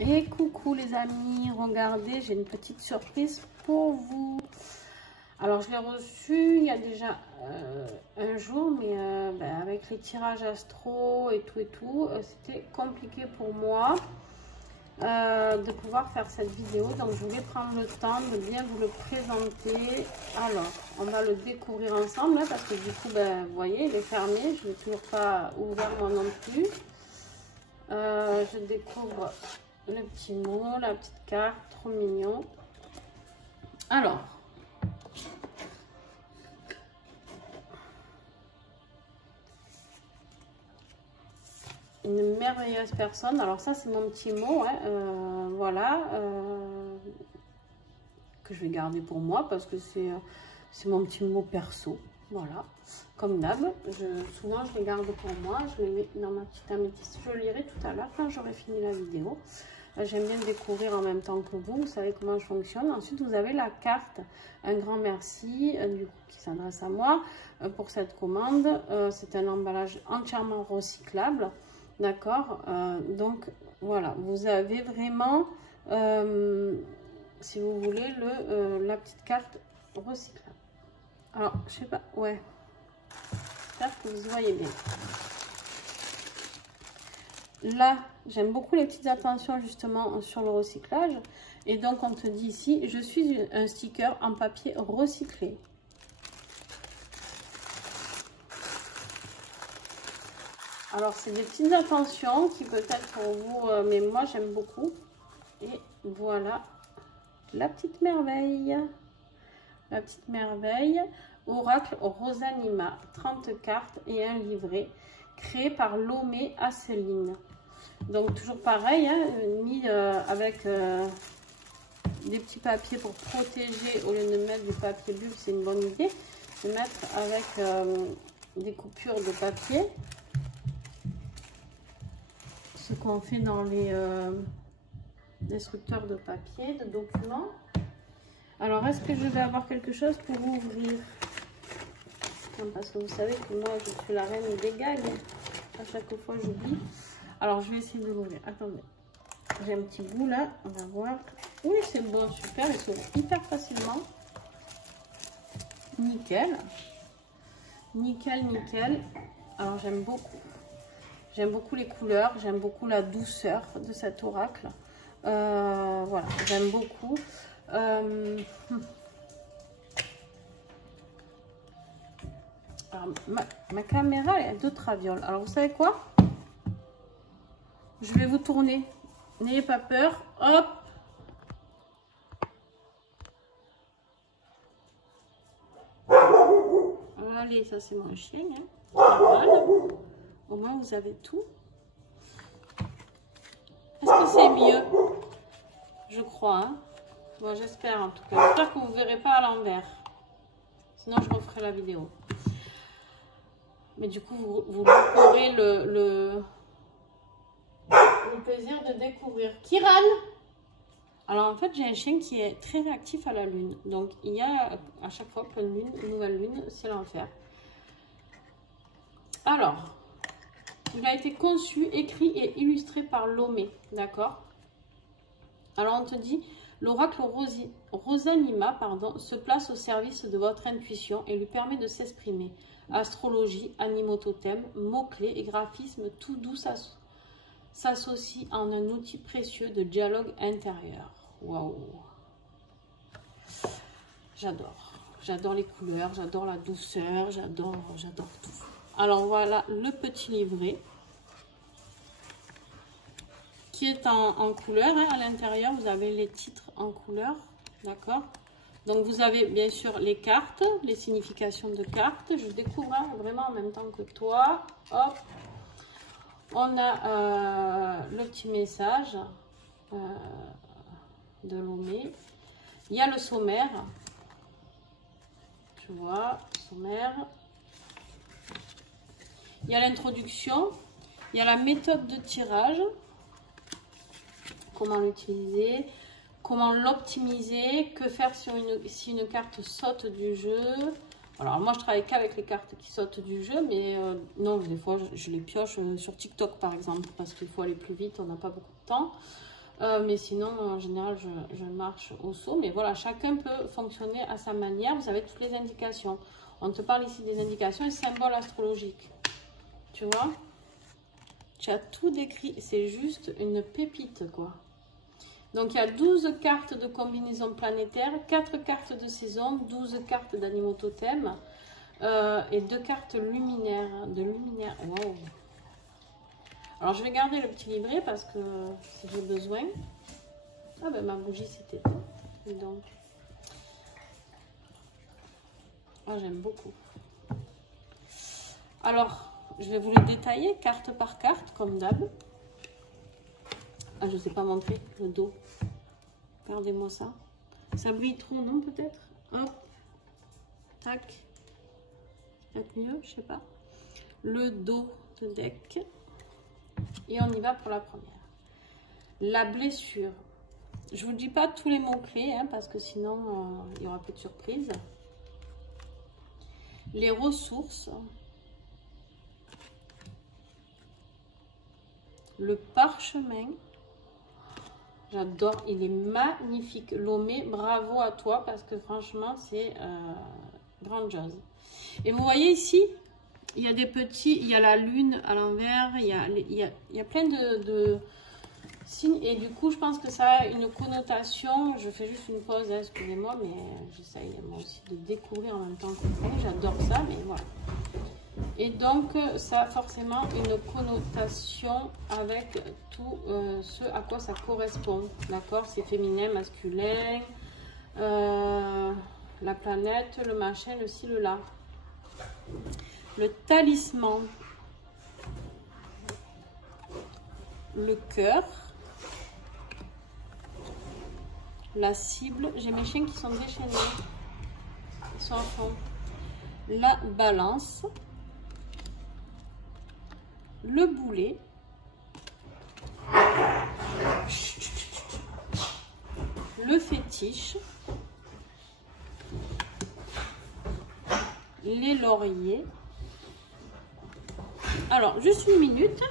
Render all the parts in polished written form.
Et coucou les amis, regardez, j'ai une petite surprise pour vous. Alors je l'ai reçu il y a déjà un jour, mais avec les tirages astro et tout, c'était compliqué pour moi de pouvoir faire cette vidéo. Donc je voulais prendre le temps de bien vous le présenter. Alors on va le découvrir ensemble, hein, parce que du coup, vous voyez, il est fermé. Je ne l'ai toujours pas ouvert moi non plus. Je découvre le petit mot, la petite carte, trop mignon. Alors, une merveilleuse personne. Alors ça, c'est mon petit mot, hein, voilà, que je vais garder pour moi parce que c'est mon petit mot perso. Voilà, comme d'hab, souvent je les garde pour moi. Je les mets dans ma petite améthyste. Je le lirai tout à l'heure quand j'aurai fini la vidéo. J'aime bien découvrir en même temps que vous. Vous savez comment je fonctionne. Ensuite, vous avez la carte. Un grand merci du coup, qui s'adresse à moi pour cette commande. C'est un emballage entièrement recyclable. D'accord. Donc, voilà. Vous avez vraiment, si vous voulez, la petite carte recyclable. Alors, je sais pas. Ouais. J'espère que vous voyez bien. Là, j'aime beaucoup les petites attentions justement sur le recyclage. Et donc, on te dit ici, je suis un sticker en papier recyclé. Alors, c'est des petites attentions qui peut-être pour vous, mais moi, j'aime beaucoup. Et voilà, la petite merveille. La petite merveille. Oracle Rosanima, 30 cartes et un livret. Créé par Lomé à Céline. Donc toujours pareil, hein, mis avec des petits papiers pour protéger. Au lieu de mettre du papier bulle, c'est une bonne idée de mettre avec des coupures de papier, ce qu'on fait dans les destructeurs de papier, de documents. Alors est-ce que je vais avoir quelque chose pour ouvrir? Parce que vous savez que moi je suis la reine des gags, à chaque fois j'oublie. Alors je vais essayer de l'ouvrir. Attendez, j'ai un petit bout là, on va voir. Oui, c'est bon, super, il s'ouvre hyper facilement. Nickel, nickel, nickel. Alors j'aime beaucoup les couleurs, j'aime beaucoup la douceur de cet oracle. Voilà, j'aime beaucoup. Alors, ma caméra est de traviole. Alors, vous savez quoi? Je vais vous tourner. N'ayez pas peur. Hop. Allez, ça c'est mon chien. Hein. Voilà. Au moins, vous avez tout. Est-ce que c'est mieux? Je crois. Hein. Bon, j'espère en tout cas. J'espère que vous ne verrez pas à l'envers. Sinon, je referai la vidéo. Mais du coup, vous aurez le plaisir de découvrir. Kiran! Alors, en fait, j'ai un chien qui est très réactif à la lune. Donc, il y a à chaque fois pleine lune, une nouvelle lune, c'est l'enfer. Alors, il a été conçu, écrit et illustré par Lomé. D'accord? Alors, on te dit, l'oracle Rosanima, pardon, se place au service de votre intuition et lui permet de s'exprimer. Astrologie, animaux totems, mots-clés et graphismes, tout doux s'associe en un outil précieux de dialogue intérieur. Waouh! J'adore. J'adore les couleurs, j'adore la douceur, j'adore tout. Alors voilà le petit livret qui est en couleur. Hein. À l'intérieur, vous avez les titres en couleur. D'accord? Donc, vous avez bien sûr les cartes, les significations de cartes. Je découvre vraiment en même temps que toi. Hop. On a le petit message de Lomé. Il y a le sommaire. Tu vois, sommaire. Il y a l'introduction. Il y a la méthode de tirage. Comment l'utiliser. Comment l'optimiser, que faire si une carte saute du jeu. Alors moi je travaille qu'avec les cartes qui sautent du jeu, mais non, des fois je les pioche sur TikTok par exemple, parce qu'il faut aller plus vite, on n'a pas beaucoup de temps. Mais sinon, en général, je marche au saut. Mais voilà, chacun peut fonctionner à sa manière. Vous avez toutes les indications. On te parle ici des indications et symboles astrologiques. Tu vois? Tu as tout décrit. C'est juste une pépite, quoi. Donc, il y a 12 cartes de combinaison planétaire, 4 cartes de saison, 12 cartes d'animaux totems et 2 cartes luminaires. De luminaires. Wow. Alors, je vais garder le petit livret parce que si j'ai besoin... Ah ben, ma bougie s'est éteinte. Donc... Ah, j'aime beaucoup. Alors, je vais vous le détailler carte par carte, comme d'hab. Ah, je ne sais pas montrer le dos. Regardez-moi ça. Ça brille trop, non, peut-être? Hop. Tac. Peut-être mieux, je sais pas. Le dos de deck. Et on y va pour la première. La blessure. Je ne vous dis pas tous les mots-clés, hein, parce que sinon, il y aura peu de surprises. Les ressources. Le parchemin. J'adore, il est magnifique. Lomé, bravo à toi parce que franchement, c'est grandiose. Et vous voyez ici, il y a des petits, il y a la lune à l'envers, il y a plein de signes. Et du coup, je pense que ça a une connotation. Je fais juste une pause, hein, excusez-moi, mais j'essaye moi aussi de découvrir en même temps que vous. J'adore ça, mais voilà. Et donc, ça a forcément une connotation avec tout ce à quoi ça correspond. D'accord? C'est féminin, masculin, la planète, le machin, le ci, le là. Le talisman. Le cœur. La cible. J'ai mes chiens qui sont déchaînés. Ils sont à fond. La balance. Le boulet, le fétiche, les lauriers. Alors, juste une minute,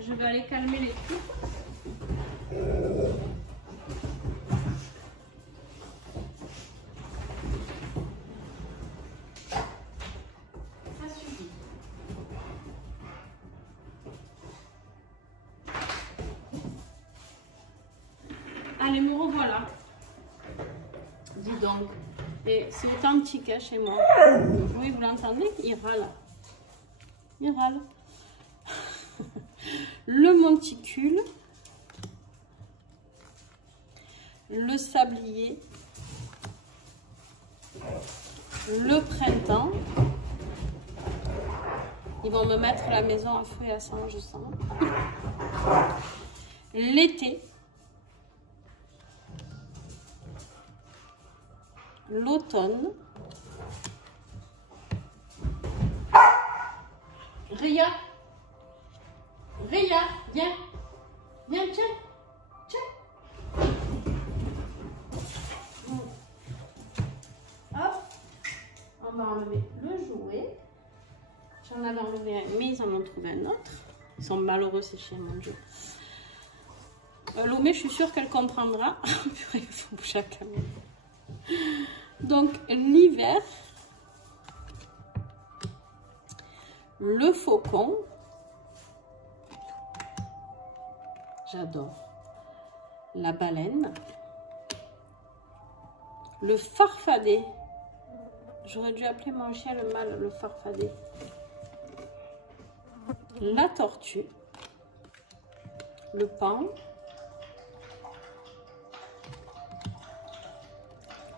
je vais aller calmer les trucs. Allez, me revoilà. Dis donc. Et c'est authentique hein, chez moi. Oui, vous l'entendez? Il râle. Il râle. Le monticule. Le sablier. Le printemps. Ils vont me mettre la maison à feu et à sang, je sens. L'été. L'automne. Ria. Ria, viens. Viens, tiens. Tiens. Hop. On va enlever le jouet. J'en avais enlevé un, mais ils en ont trouvé un autre. Ils sont malheureux ces chiens, mon Dieu. Lomé, je suis sûre qu'elle comprendra. Il faut bouger la caméra. Donc, l'hiver, le faucon, j'adore, la baleine, le farfadet, j'aurais dû appeler mon chien le mâle, le farfadet, la tortue, le paon,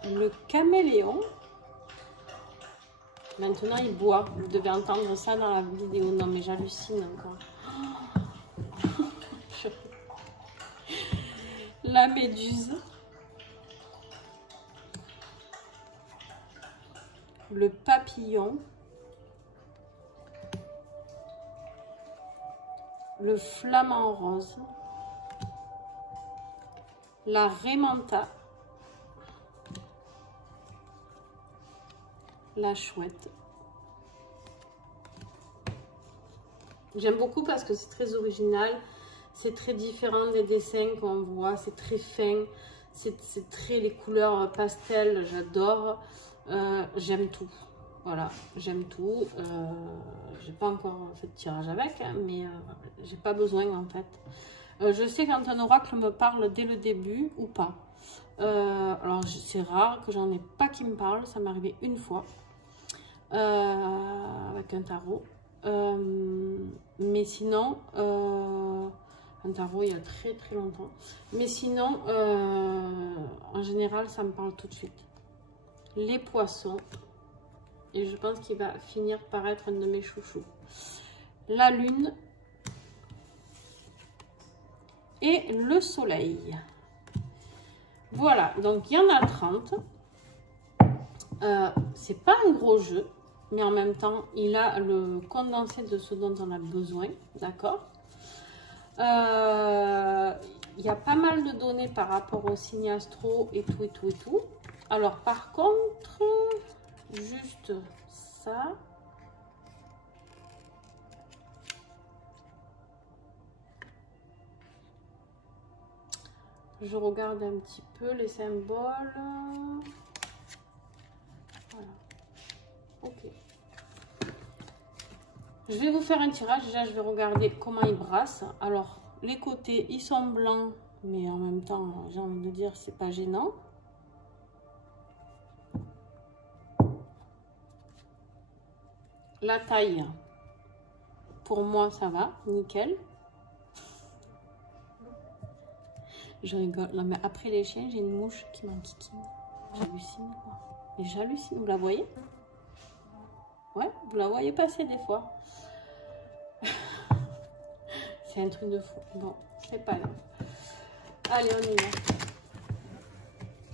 le caméléon. Maintenant il boit. Vous devez entendre ça dans la vidéo. Non mais j'hallucine encore. La méduse. Le papillon. Le flamant rose. La raimanta. La chouette. J'aime beaucoup parce que c'est très original. C'est très différent des dessins qu'on voit, c'est très fin, c'est très les couleurs pastel, j'adore. J'aime tout. Voilà, j'aime tout. J'ai pas encore fait de tirage avec, hein, mais j'ai pas besoin en fait. Je sais quand un oracle me parle dès le début ou pas. Alors c'est rare que j'en ai pas qui me parle, ça m'est arrivé une fois avec un tarot. Mais sinon, un tarot il y a très très longtemps. Mais sinon, en général, ça me parle tout de suite. Les poissons. Et je pense qu'il va finir par être un de mes chouchous. La lune. Et le soleil. Voilà, donc il y en a 30. C'est pas un gros jeu, mais en même temps, il a le condensé de ce dont on a besoin. D'accord. Il y a pas mal de données par rapport au signe astro et tout et tout et tout. Alors par contre, juste ça. Je regarde un petit peu les symboles. Voilà. Ok. Je vais vous faire un tirage. Déjà, je vais regarder comment il brasse. Alors, les côtés, ils sont blancs, mais en même temps, j'ai envie de dire, c'est pas gênant. La taille, pour moi, ça va, nickel. Je rigole. Non, mais après les chiens, j'ai une mouche qui m'enquiquine. J'hallucine, quoi. Et j'hallucine. Vous la voyez? Ouais, vous la voyez passer des fois. C'est un truc de fou. Bon, c'est pas grave. Allez, on y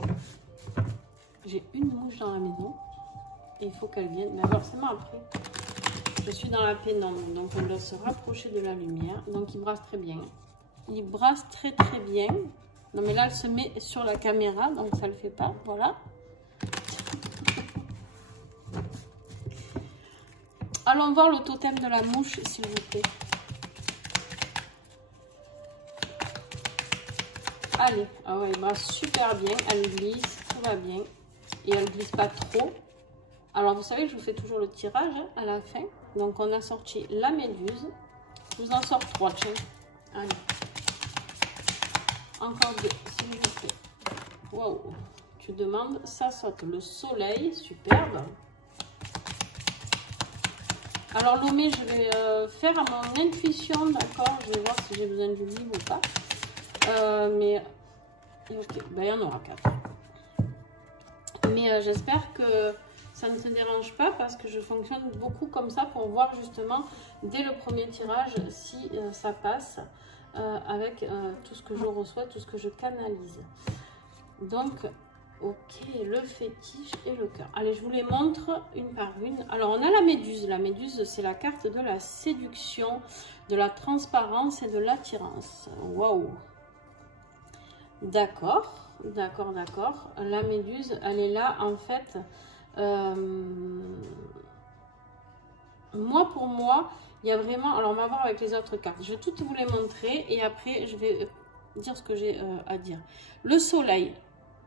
va. J'ai une mouche dans la maison. Et il faut qu'elle vienne. Mais forcément, après, je suis dans la pénombre. Donc, on doit se rapprocher de la lumière. Donc, il brasse très bien. Il brasse très très bien. Non mais là elle se met sur la caméra donc ça le fait pas. Voilà. Allons voir le totem de la mouche s'il vous plaît. Allez, ah ouais, il brasse super bien. Elle glisse, tout va bien. Et elle glisse pas trop. Alors vous savez, je vous fais toujours le tirage hein, à la fin. Donc on a sorti la méduse. Je vous en sors 3, tiens. Allez. Encore 2, s'il vous plaît. Waouh, tu demandes, ça saute. Le soleil, superbe. Alors, Lomé, je vais faire à mon intuition, d'accord. Je vais voir si j'ai besoin du livre ou pas. Mais, ok, ben, il y en aura 4. Mais j'espère que ça ne te dérange pas parce que je fonctionne beaucoup comme ça pour voir justement, dès le premier tirage, si ça passe. Avec tout ce que je reçois, tout ce que je canalise. Donc, ok, le fétiche et le cœur. Allez, je vous les montre une par une. Alors, on a la méduse. La méduse, c'est la carte de la séduction, de la transparence et de l'attirance. Waouh! D'accord, d'accord, d'accord. La méduse, elle est là, en fait. Moi, pour moi, il y a vraiment... Alors, on va voir avec les autres cartes. Je vais toutes vous les montrer et après, je vais dire ce que j'ai à dire. Le soleil,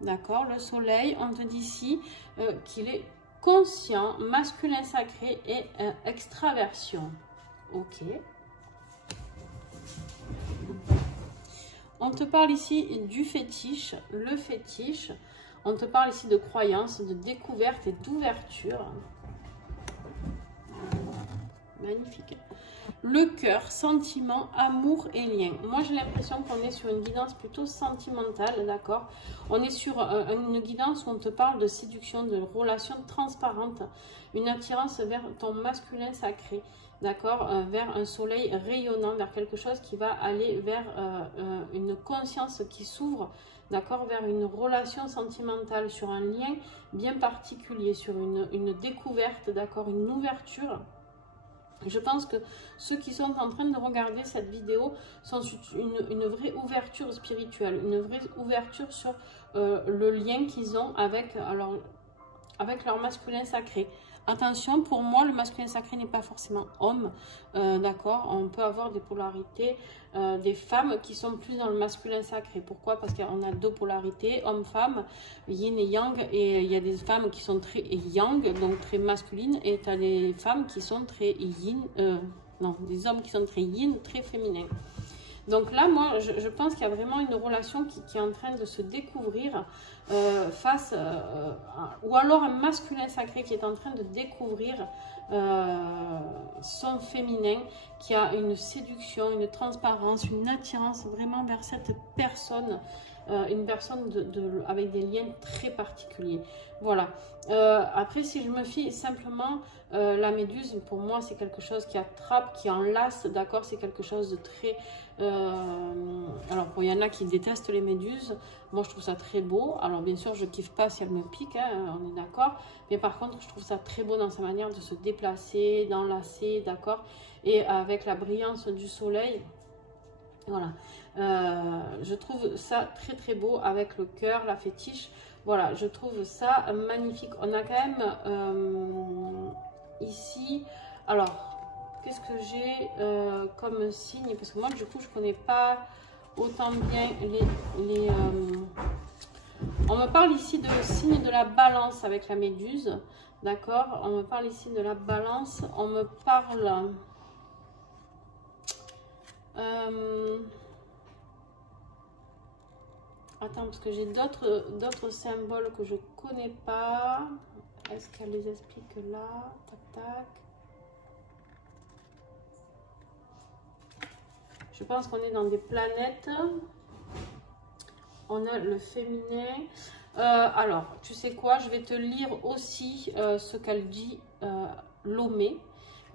d'accord? Le soleil, on te dit ici qu'il est conscient, masculin sacré et extraversion. Ok. On te parle ici du fétiche. Le fétiche, on te parle ici de croyance, de découverte et d'ouverture. Magnifique. Le cœur, sentiment, amour et lien. Moi, j'ai l'impression qu'on est sur une guidance plutôt sentimentale, d'accord? On est sur une guidance où on te parle de séduction, de relations transparentes, une attirance vers ton masculin sacré, d'accord? Vers un soleil rayonnant, vers quelque chose qui va aller vers une conscience qui s'ouvre, d'accord? Vers une relation sentimentale, sur un lien bien particulier, sur une découverte, d'accord? Une ouverture. Je pense que ceux qui sont en train de regarder cette vidéo sont une vraie ouverture spirituelle, une vraie ouverture sur le lien qu'ils ont avec leur masculin sacré, Attention, pour moi, le masculin sacré n'est pas forcément homme, d'accord? On peut avoir des polarités, des femmes qui sont plus dans le masculin sacré. Pourquoi? Parce qu'on a deux polarités, homme-femme, yin et yang, et il y a des femmes qui sont très yang, donc très masculines, et tu as des femmes qui sont très yin, non, des hommes qui sont très yin, très féminins. Donc là, moi, je pense qu'il y a vraiment une relation qui est en train de se découvrir face, ou alors un masculin sacré qui est en train de découvrir son féminin, qui a une séduction, une transparence, une attirance vraiment vers cette personne, une personne avec des liens très particuliers. Voilà. Après, si je me fie simplement, la méduse, pour moi, c'est quelque chose qui attrape, qui enlace, d'accord? C'est quelque chose de très... alors, il y en a qui détestent les méduses. Moi, je trouve ça très beau. Alors, bien sûr, je kiffe pas si elle me pique, hein, on est d'accord. Mais par contre, je trouve ça très beau dans sa manière de se déplacer, d'enlacer, d'accord? Et avec la brillance du soleil, voilà. Je trouve ça très très beau avec le cœur, la fétiche. Voilà, je trouve ça magnifique. On a quand même ici, alors, qu'est-ce que j'ai comme signe? Parce que moi, du coup, je connais pas autant bien les on me parle ici de signe de la balance avec la méduse, d'accord? On me parle ici de la balance. On me parle... attends, parce que j'ai d'autres symboles que je connais pas. Est-ce qu'elle les explique là? Tac, tac. Je pense qu'on est dans des planètes. On a le féminin. Alors, tu sais quoi? Je vais te lire aussi ce qu'elle dit, Lomé.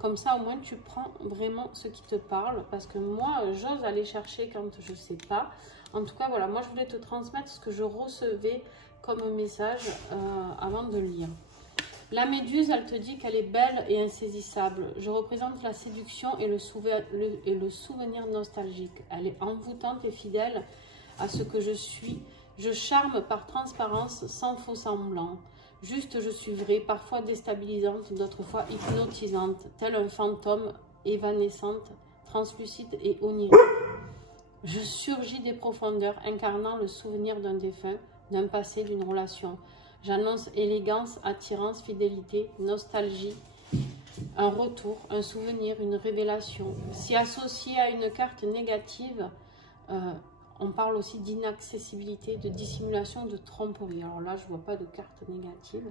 Comme ça, au moins, tu prends vraiment ce qui te parle. Parce que moi, j'ose aller chercher quand je ne sais pas. En tout cas, voilà, moi, je voulais te transmettre ce que je recevais comme message avant de lire. La méduse, elle te dit qu'elle est belle et insaisissable. Je représente la séduction et le souvenir nostalgique. Elle est envoûtante et fidèle à ce que je suis. Je charme par transparence, sans faux semblant. Juste, je suis vraie, parfois déstabilisante, d'autres fois hypnotisante, tel un fantôme évanescente, translucide et onirique. Je surgis des profondeurs, incarnant le souvenir d'un défunt, d'un passé, d'une relation. J'annonce élégance, attirance, fidélité, nostalgie, un retour, un souvenir, une révélation. Si associé à une carte négative, on parle aussi d'inaccessibilité, de dissimulation, de tromperie. Alors là, je ne vois pas de carte négative.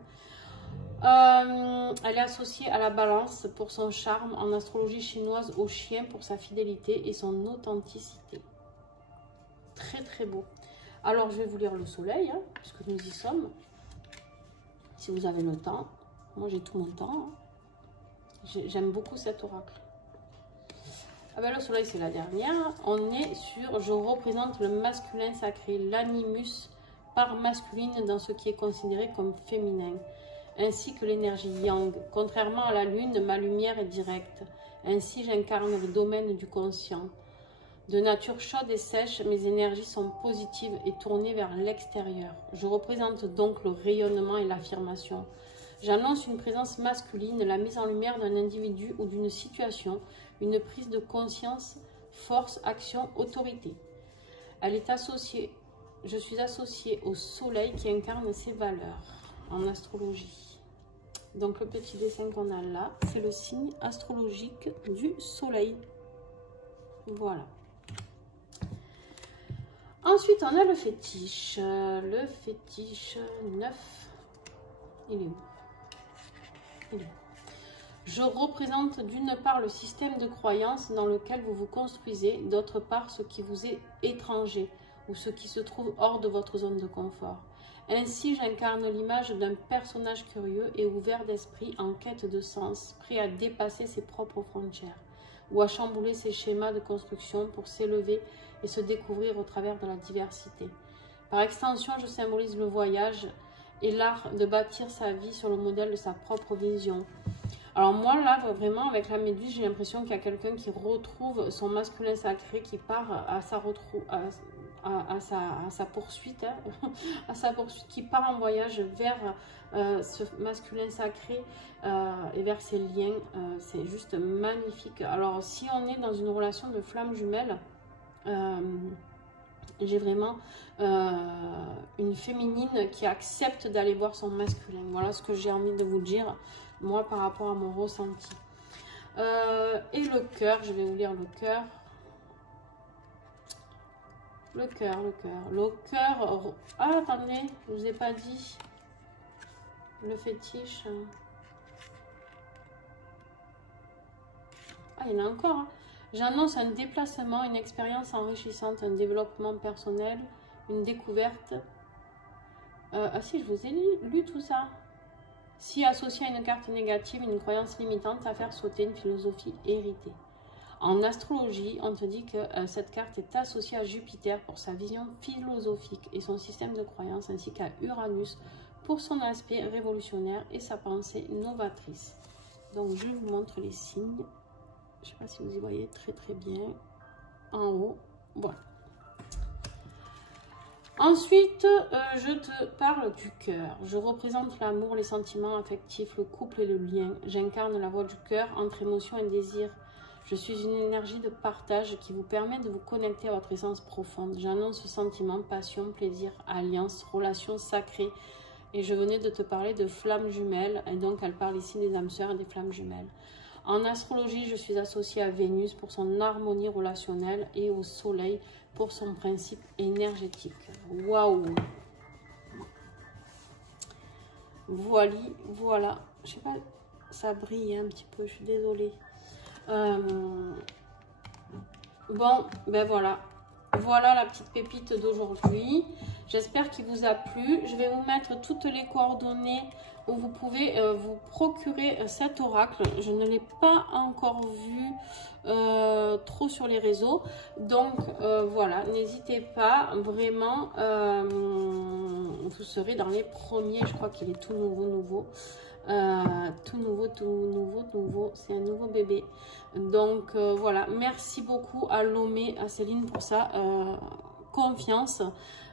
Elle est associée à la balance pour son charme, en astrologie chinoise au chien pour sa fidélité et son authenticité. Très très beau. Alors, je vais vous lire le soleil, hein, puisque nous y sommes. Si vous avez le temps. Moi, j'ai tout mon temps. Hein. J'aime beaucoup cet oracle. Ah ben, le soleil, c'est la dernière. On est sur, je représente le masculin sacré, l'animus par masculine dans ce qui est considéré comme féminin, ainsi que l'énergie yang. Contrairement à la lune, ma lumière est directe. Ainsi, j'incarne le domaine du conscient. De nature chaude et sèche, mes énergies sont positives et tournées vers l'extérieur. Je représente donc le rayonnement et l'affirmation. J'annonce une présence masculine, la mise en lumière d'un individu ou d'une situation, une prise de conscience, force, action, autorité. Elle est associée, je suis associée au soleil qui incarne ses valeurs en astrologie. Donc le petit dessin qu'on a là, c'est le signe astrologique du soleil. Voilà. Ensuite, on a le fétiche. Le fétiche 9. Il est où? Il est où? Je représente d'une part le système de croyances dans lequel vous vous construisez, d'autre part ce qui vous est étranger ou ce qui se trouve hors de votre zone de confort. Ainsi, j'incarne l'image d'un personnage curieux et ouvert d'esprit en quête de sens, prêt à dépasser ses propres frontières ou à chambouler ses schémas de construction pour s'élever et se découvrir au travers de la diversité. Par extension, je symbolise le voyage et l'art de bâtir sa vie sur le modèle de sa propre vision. Alors moi, là, vraiment, avec la méduse, j'ai l'impression qu'il y a quelqu'un qui retrouve son masculin sacré, qui part à sa poursuite, hein, à sa poursuite, qui part en voyage vers ce masculin sacré et vers ses liens. C'est juste magnifique. Alors, si on est dans une relation de flamme jumelle, j'ai vraiment une féminine qui accepte d'aller voir son masculin. Voilà ce que j'ai envie de vous dire, moi, par rapport à mon ressenti. Et le cœur, je vais vous lire le cœur. Le cœur. Ah, attendez, je ne vous ai pas dit. Le fétiche. Ah, il y en a encore. Hein. J'annonce un déplacement, une expérience enrichissante, un développement personnel, une découverte. Ah si, je vous ai lu tout ça. Si associé à une carte négative, une croyance limitante, à faire sauter une philosophie héritée. En astrologie, on te dit que cette carte est associée à Jupiter pour sa vision philosophique et son système de croyances, ainsi qu'à Uranus pour son aspect révolutionnaire et sa pensée novatrice. Donc, je vous montre les signes. Je ne sais pas si vous y voyez très bien. En haut, voilà. Ensuite, je te parle du cœur. Je représente l'amour, les sentiments affectifs, le couple et le lien. J'incarne la voix du cœur entre émotion et désir. Je suis une énergie de partage qui vous permet de vous connecter à votre essence profonde. J'annonce sentiment, passion, plaisir, alliance, relation sacrée. Et je venais de te parler de flammes jumelles. Et donc, elle parle ici des âmes sœurs et des flammes jumelles. En astrologie, je suis associée à Vénus pour son harmonie relationnelle et au Soleil pour son principe énergétique. Waouh! Voilà. Je sais pas, ça brille un petit peu, je suis désolée. Bon, ben voilà. Voilà la petite pépite d'aujourd'hui. J'espère qu'il vous a plu. Je vais vous mettre toutes les coordonnées où vous pouvez vous procurer cet oracle. Je ne l'ai pas encore vu trop sur les réseaux. Donc voilà, n'hésitez pas. Vraiment, vous serez dans les premiers. Je crois qu'il est tout nouveau. Tout nouveau. C'est un nouveau bébé. Donc voilà, merci beaucoup à Lomé, à Céline pour sa confiance.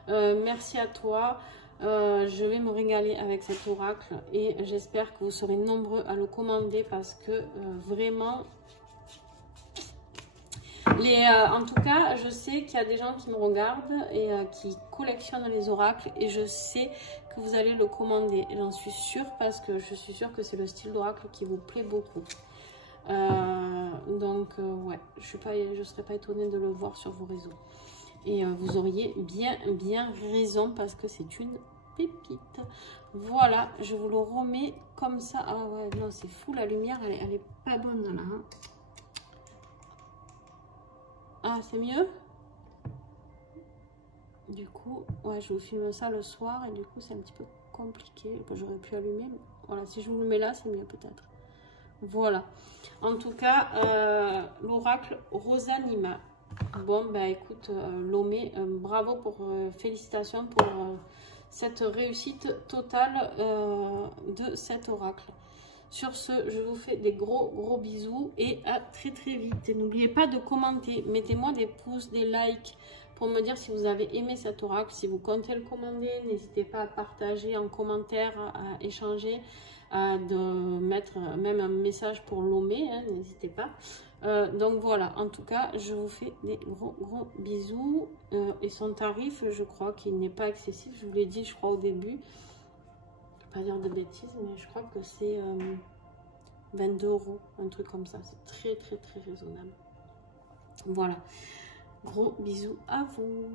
Merci à toi. Je vais me régaler avec cet oracle et j'espère que vous serez nombreux à le commander parce que vraiment, en tout cas, je sais qu'il y a des gens qui me regardent et qui collectionnent les oracles et je sais que vous allez le commander. J'en suis sûre parce que je suis sûre que c'est le style d'oracle qui vous plaît beaucoup. Ouais, je ne serais pas étonnée de le voir sur vos réseaux. Et vous auriez bien raison parce que c'est une pépite. Voilà, je vous le remets comme ça. Ah ouais, non, c'est fou, la lumière, elle est pas bonne là. Hein. Ah, c'est mieux? Du coup, ouais, je vous filme ça le soir et du coup, c'est un petit peu compliqué. J'aurais pu allumer. Mais voilà, si je vous le mets là, c'est mieux peut-être. Voilà. En tout cas, l'oracle Rosanima. Bon, bah écoute, Lomé, bravo félicitations pour cette réussite totale de cet oracle. Sur ce, je vous fais des gros bisous et à très vite. Et n'oubliez pas de commenter, mettez-moi des pouces, des likes pour me dire si vous avez aimé cet oracle, si vous comptez le commander. N'hésitez pas à partager en commentaire, à échanger, de mettre même un message pour Lomé, hein, n'hésitez pas. Donc voilà, en tout cas, je vous fais des gros bisous. Et son tarif, je crois qu'il n'est pas excessif. Je vous l'ai dit, je crois, au début. Je ne vais pas dire de bêtises, mais je crois que c'est 22 €, un truc comme ça. C'est très raisonnable. Voilà. Gros bisous à vous.